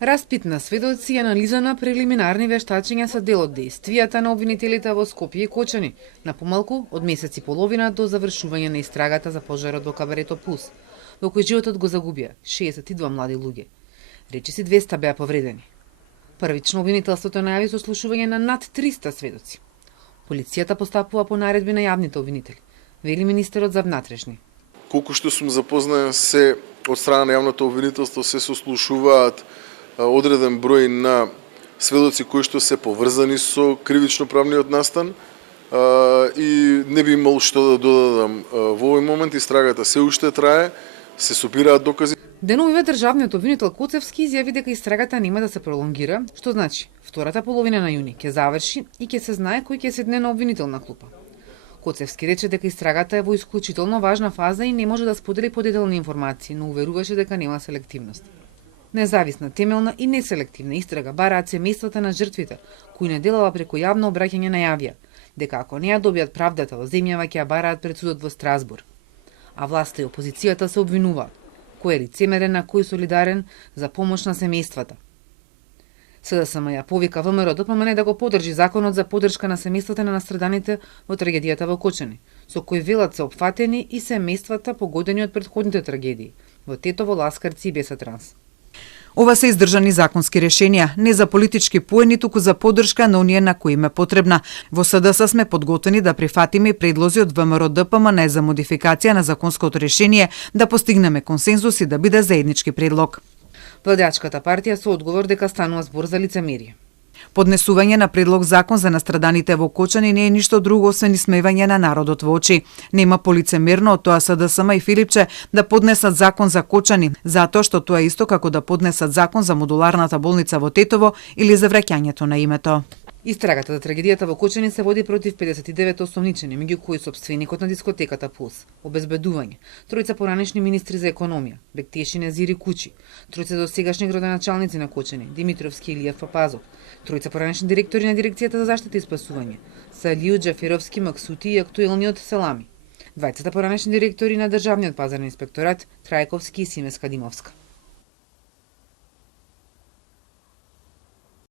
Распит на сведоци и анализа на прелиминарни вештачења са дел од действијата на обвинителите во Скопје и Кочани, на помалку од месец и половина до завршување на истрагата за пожарот во Кабарето Плюс, во кој животот го загубија 62 млади луѓе. Речиси 200 беа повредени. Првично обвинителството најави сослушување на над 300 сведоци. Полицијата постапува по наредби на јавните обвинители, вели министерот за внатрешни. Колку што сум запознаен, се од страна на јавното обвинителство се сослушуваат одреден број на сведоци кои што се поврзани со кривично-правниот настан и не би имал што да додадам во овој момент. Истрагата се уште трае, се сопираат докази. Деновиве државниот обвинител Коцевски изјави дека истрагата нема да се пролонгира, што значи втората половина на јуни ќе заврши и ќе се знае кој ќе седне на обвинителна клупа. Коцевски рече дека истрагата е во исклучително важна фаза и не може да сподели подетелни информации, но уверуваше дека нема селективност. Независна, темелна и неселективна истрага бараат семејствата на жртвите, кои не делава преку јавно обраќање на јавија, дека ако не ја добијат правдата во земјава ќе ја бараат пред судот во Страсбург. А власта и опозицијата се обвинуваат кој е лицемерен, а кој солидарен за помош на семејствата. СДСМ ја повика ВМРО-ДПМН да го поддржи законот за поддршка на семејствата на настраданите во трагедијата во Кочани, со кој велат се опфатени и семејствата погодени од претходните трагедии во Тетово, Ласкарци и Бесатранс. Ова се издржани законски решенија, не за политички поени, туку за поддршка на оние на кои им е потребна. Во СДС сме подготвени да прифатиме предлози од ВМРО-ДПМН за модификација на законското решение, да постигнеме консензус и да биде заеднички предлог. Владеачката партија со одговор дека станува збор за лицемерие. Поднесување на предлог закон за настраданите во Кочани не е ништо друго освен исмевање на народот во очи. Нема полицемерно од тоа СДСМ и Филипче да поднесат закон за Кочани, затоа што тоа е исто како да поднесат закон за модуларната болница во Тетово или за враќањето на името. Истрагата за трагедијата во Кочани се води против 59 осомничени, меѓу кои сопственикот на дискотеката Пулс, обезбедување, тројца поранешни министри за економија, Бектеши Назири Кучи, тројца досегашни градоначалници на Кочани, Димитровски Илиев Папазов, тројца поранешни директори на дирекцијата за заштита и спасување, Салију Џаферовски Максути и актуелниот Селами, двајцата поранешни директори на државниот пазарен инспекторат, Трајковски и Симеска Димовска.